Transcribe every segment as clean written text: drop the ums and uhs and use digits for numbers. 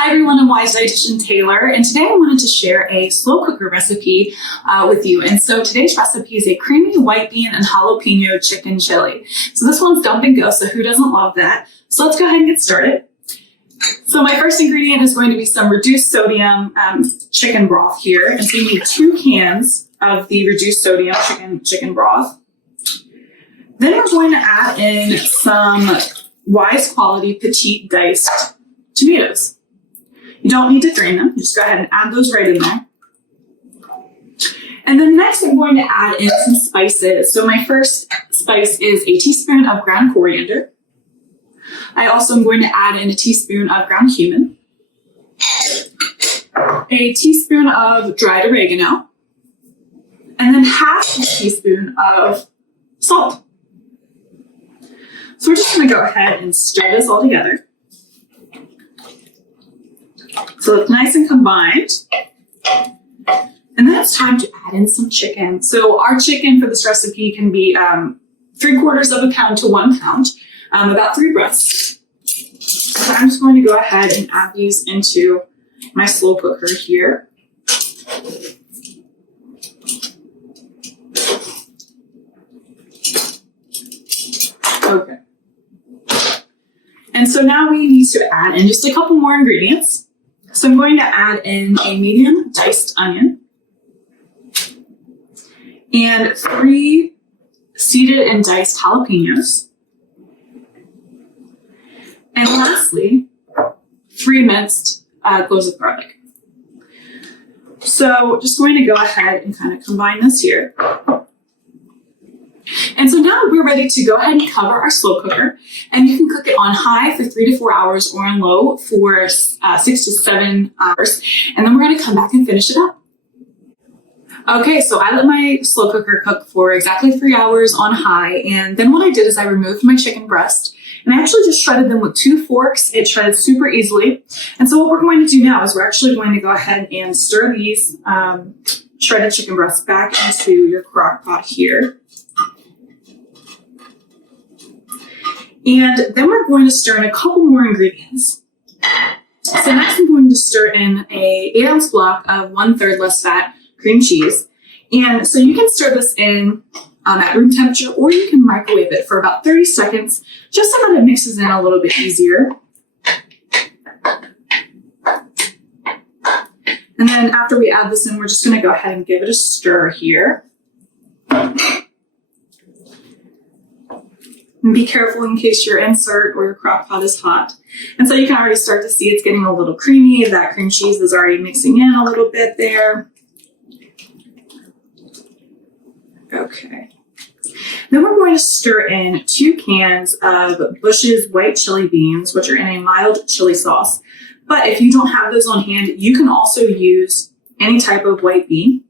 Hi everyone, I'm Weis dietitian Taylor, and today I wanted to share a slow cooker recipe with you. And so today's recipe is a creamy white bean and jalapeno chicken chili. So this one's dump and go, so who doesn't love that? So let's go ahead and get started. So my first ingredient is going to be some reduced sodium chicken broth here. And so you need 2 cans of the reduced sodium chicken broth. Then we're going to add in some Weis quality petite diced tomatoes. You don't need to drain them. Just go ahead and add those right in there. And then next I'm going to add in some spices. So my first spice is a teaspoon of ground coriander. I also am going to add in a teaspoon of ground cumin, a teaspoon of dried oregano, and then half a teaspoon of salt. So we're just going to go ahead and stir this all together. So it's nice and combined. And then it's time to add in some chicken. So our chicken for this recipe can be 3/4 pound to 1 pound, about 3 breasts. So I'm just going to go ahead and add these into my slow cooker here. Okay. And so now we need to add in just a couple more ingredients. So I'm going to add in a medium diced onion and 3 seeded and diced jalapeños. And lastly, 3 minced cloves of garlic. So just going to go ahead and kind of combine this here. And so now we're ready to go ahead and cover our slow cooker, and you can cook it on high for 3 to 4 hours or on low for 6 to 7 hours. And then we're going to come back and finish it up. Okay, so I let my slow cooker cook for exactly 3 hours on high. And then what I did is I removed my chicken breast and I actually just shredded them with 2 forks. It shredded super easily. And so what we're going to do now is we're actually going to go ahead and stir these shredded chicken breasts back into your crock pot here. And then we're going to stir in a couple more ingredients. So next I'm going to stir in a 8-ounce block of 1/3 less fat cream cheese. And so you can stir this in at room temperature, or you can microwave it for about 30 seconds, just so that it mixes in a little bit easier. And then after we add this in, we're just going to go ahead and give it a stir here. And be careful in case your insert or your crock pot is hot. And so you can already start to see it's getting a little creamy. That cream cheese is already mixing in a little bit there. Okay. Then we're going to stir in 2 cans of Bush's white chili beans, which are in a mild chili sauce. But if you don't have those on hand, you can also use any type of white bean.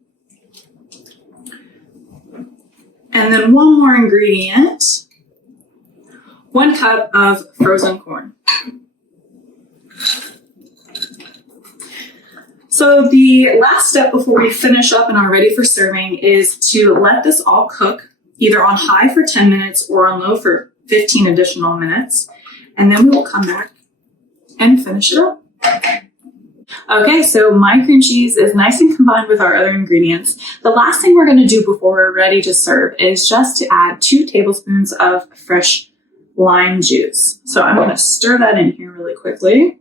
And then one more ingredient. 1 cup of frozen corn. So the last step before we finish up and are ready for serving is to let this all cook either on high for 10 minutes or on low for 15 additional minutes. And then we will come back and finish it up. Okay, so my cream cheese is nice and combined with our other ingredients. The last thing we're going to do before we're ready to serve is just to add 2 tablespoons of fresh lime juice. So I'm going to stir that in here really quickly.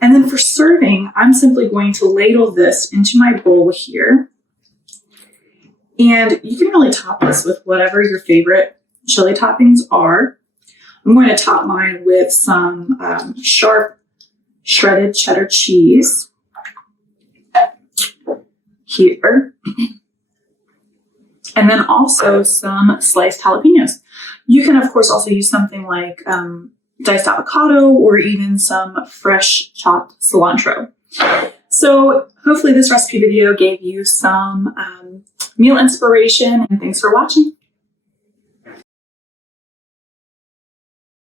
And then for serving, I'm simply going to ladle this into my bowl here. And you can really top this with whatever your favorite chili toppings are. I'm going to top mine with some sharp shredded cheddar cheese here. And then also some sliced jalapeños. You can, of course, also use something like diced avocado or even some fresh chopped cilantro. So hopefully this recipe video gave you some meal inspiration, and thanks for watching.